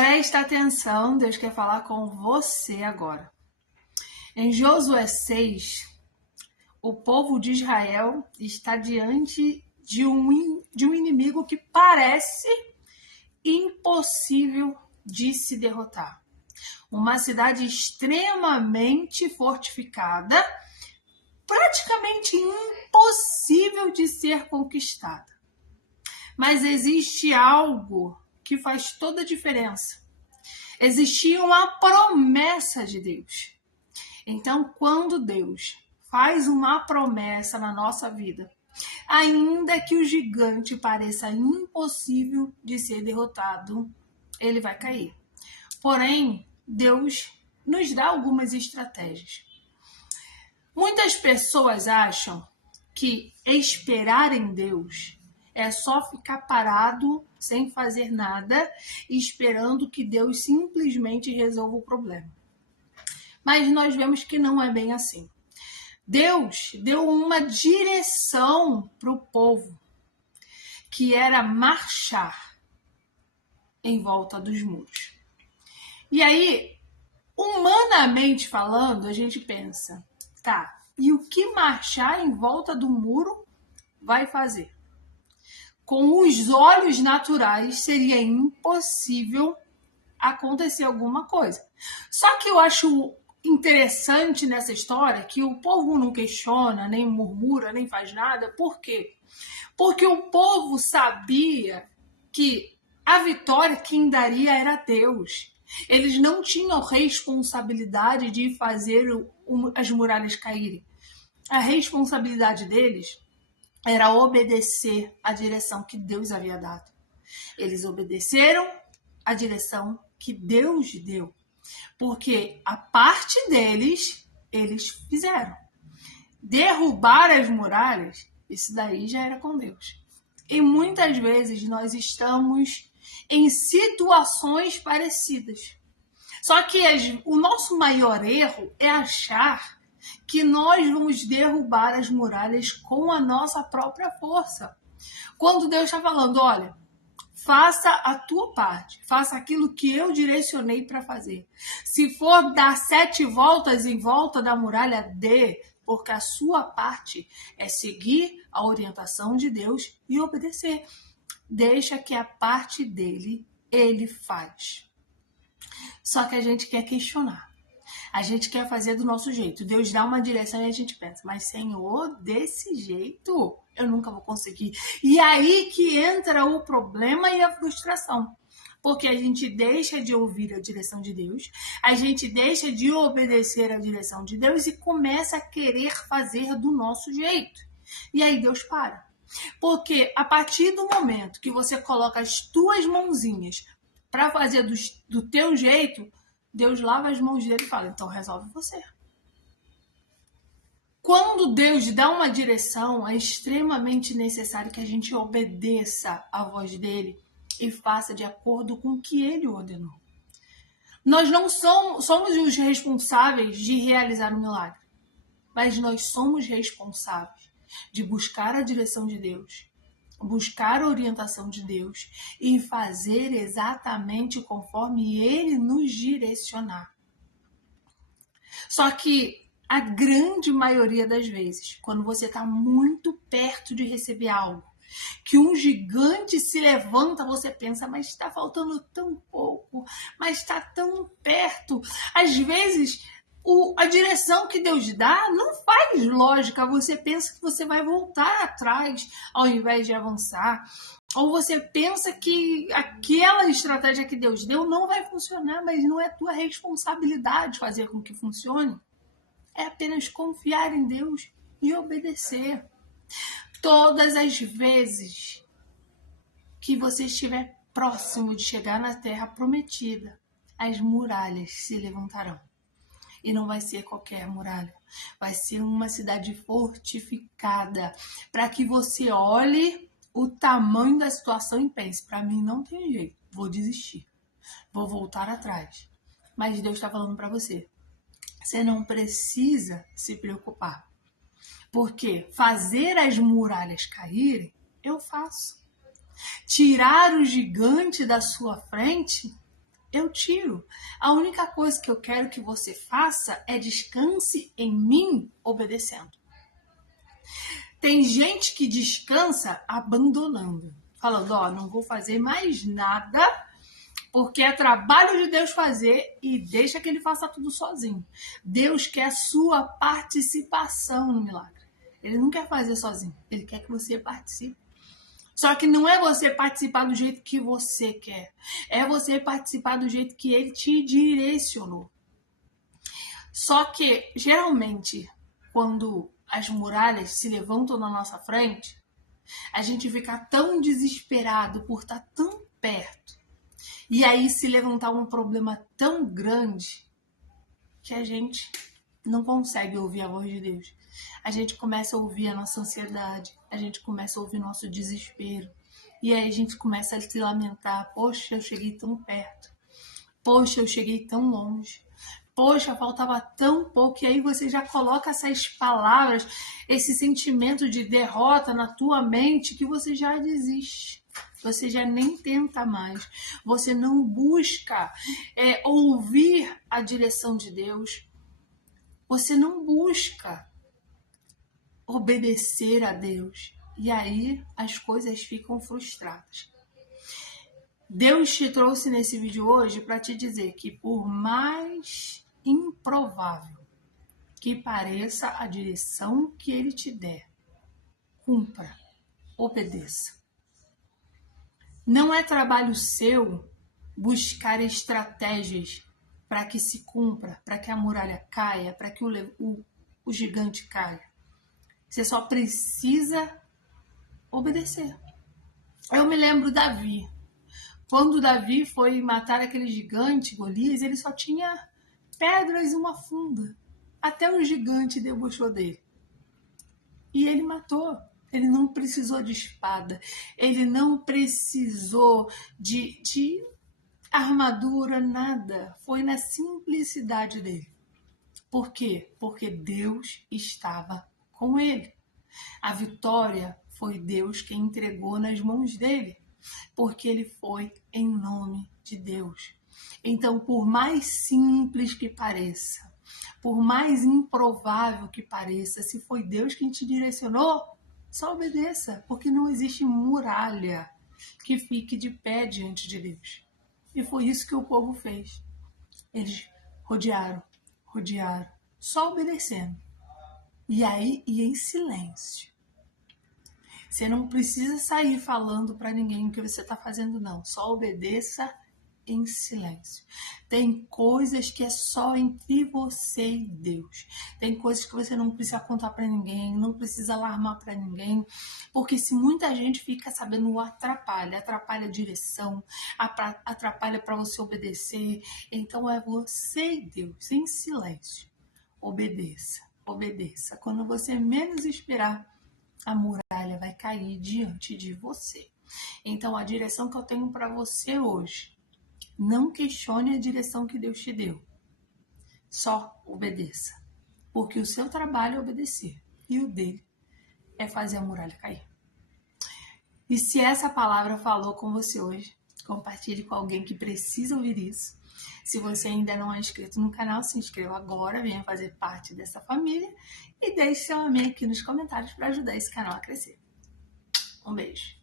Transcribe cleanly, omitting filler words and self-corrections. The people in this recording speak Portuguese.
Presta atenção, Deus quer falar com você agora. Em Josué 6, o povo de Israel está diante de um inimigo que parece impossível de se derrotar. Uma cidade extremamente fortificada, praticamente impossível de ser conquistada. Mas existe algo que faz toda a diferença. Existia uma promessa de Deus. Então, quando Deus faz uma promessa na nossa vida, ainda que o gigante pareça impossível de ser derrotado, ele vai cair. Porém, Deus nos dá algumas estratégias. Muitas pessoas acham que esperar em Deus é só ficar parado, sem fazer nada, esperando que Deus simplesmente resolva o problema. Mas nós vemos que não é bem assim. Deus deu uma direção para o povo, que era marchar em volta dos muros. E aí, humanamente falando, a gente pensa, tá, e o que marchar em volta do muro vai fazer? Com os olhos naturais, seria impossível acontecer alguma coisa. Só que eu acho interessante nessa história que o povo não questiona, nem murmura, nem faz nada. Por quê? Porque o povo sabia que a vitória quem daria era Deus. Eles não tinham responsabilidade de fazer as muralhas caírem. A responsabilidade deles era obedecer a direção que Deus havia dado. Eles obedeceram a direção que Deus deu. Porque a parte deles, eles fizeram. Derrubar as muralhas, isso daí já era com Deus. E muitas vezes nós estamos em situações parecidas. Só que o nosso maior erro é achar que nós vamos derrubar as muralhas com a nossa própria força. Quando Deus está falando, olha, faça a tua parte, faça aquilo que eu direcionei para fazer. Se for dar 7 voltas em volta da muralha, dê, porque a sua parte é seguir a orientação de Deus e obedecer. Deixa que a parte dele, ele faz. Só que a gente quer questionar. A gente quer fazer do nosso jeito. Deus dá uma direção e a gente pensa, mas Senhor, desse jeito eu nunca vou conseguir. E aí que entra o problema e a frustração. Porque a gente deixa de ouvir a direção de Deus, a gente deixa de obedecer a direção de Deus e começa a querer fazer do nosso jeito. E aí Deus para. Porque a partir do momento que você coloca as tuas mãozinhas para fazer do teu jeito, Deus lava as mãos dele e fala, então resolve você. Quando Deus dá uma direção, é extremamente necessário que a gente obedeça a voz dele e faça de acordo com o que ele ordenou. Nós não somos os responsáveis de realizar o milagre, mas nós somos responsáveis de buscar a direção de Deus, buscar a orientação de Deus e fazer exatamente conforme ele nos direcionar. Só que a grande maioria das vezes, quando você está muito perto de receber algo, que um gigante se levanta, você pensa, mas está faltando tão pouco, mas está tão perto. Às vezes, a direção que Deus dá não faz lógica. Você pensa que você vai voltar atrás ao invés de avançar. Ou você pensa que aquela estratégia que Deus deu não vai funcionar, mas não é tua responsabilidade fazer com que funcione. É apenas confiar em Deus e obedecer. Todas as vezes que você estiver próximo de chegar na terra prometida, as muralhas se levantarão. E não vai ser qualquer muralha. Vai ser uma cidade fortificada. Para que você olhe o tamanho da situação e pense, para mim não tem jeito, vou desistir. Vou voltar atrás. Mas Deus está falando para você. Você não precisa se preocupar. Porque fazer as muralhas caírem, eu faço. Tirar o gigante da sua frente, eu tiro. A única coisa que eu quero que você faça é descanse em mim obedecendo. Tem gente que descansa abandonando, falando, ó, não vou fazer mais nada, porque é trabalho de Deus fazer e deixa que ele faça tudo sozinho. Deus quer a sua participação no milagre. Ele não quer fazer sozinho, ele quer que você participe. Só que não é você participar do jeito que você quer, é você participar do jeito que ele te direcionou. Só que, geralmente, quando as muralhas se levantam na nossa frente, a gente fica tão desesperado por estar tão perto. E aí se levantar um problema tão grande que a gente não consegue ouvir a voz de Deus. A gente começa a ouvir a nossa ansiedade, a gente começa a ouvir nosso desespero. E aí a gente começa a se lamentar, poxa, eu cheguei tão perto. Poxa, eu cheguei tão longe. Poxa, faltava tão pouco. E aí você já coloca essas palavras, esse sentimento de derrota na tua mente que você já desiste. Você já nem tenta mais. Você não busca ouvir a direção de Deus. Você não busca obedecer a Deus. E aí as coisas ficam frustradas. Deus te trouxe nesse vídeo hoje para te dizer que por mais improvável que pareça a direção que Ele te der, cumpra, obedeça. Não é trabalho seu buscar estratégias para que se cumpra, para que a muralha caia, para que o gigante caia. Você só precisa obedecer. Eu me lembro Davi. Quando Davi foi matar aquele gigante, Golias, ele só tinha pedras e uma funda. Até o gigante debochou dele. E ele matou. Ele não precisou de espada. Ele não precisou de armadura, nada. Foi na simplicidade dele. Por quê? Porque Deus estava com ele. A vitória foi Deus quem entregou nas mãos dele. Porque ele foi em nome de Deus. Então, por mais simples que pareça, por mais improvável que pareça, se foi Deus quem te direcionou, só obedeça, porque não existe muralha que fique de pé diante de Deus. E foi isso que o povo fez. Eles rodearam, só obedecendo. E aí, em silêncio. Você não precisa sair falando para ninguém o que você está fazendo, não. Só obedeça em silêncio. Tem coisas que é só entre você e Deus. Tem coisas que você não precisa contar para ninguém, não precisa alarmar para ninguém, porque se muita gente fica sabendo, atrapalha a direção, atrapalha para você obedecer. Então é você e Deus, em silêncio. Obedeça, obedeça. Quando você menos esperar, a muralha vai cair diante de você. Então, a direção que eu tenho para você hoje, não questione a direção que Deus te deu. Só obedeça. Porque o seu trabalho é obedecer. E o dele é fazer a muralha cair. E se essa palavra falou com você hoje, compartilhe com alguém que precisa ouvir isso. Se você ainda não é inscrito no canal, se inscreva agora, venha fazer parte dessa família e deixe seu amém aqui nos comentários para ajudar esse canal a crescer. Um beijo.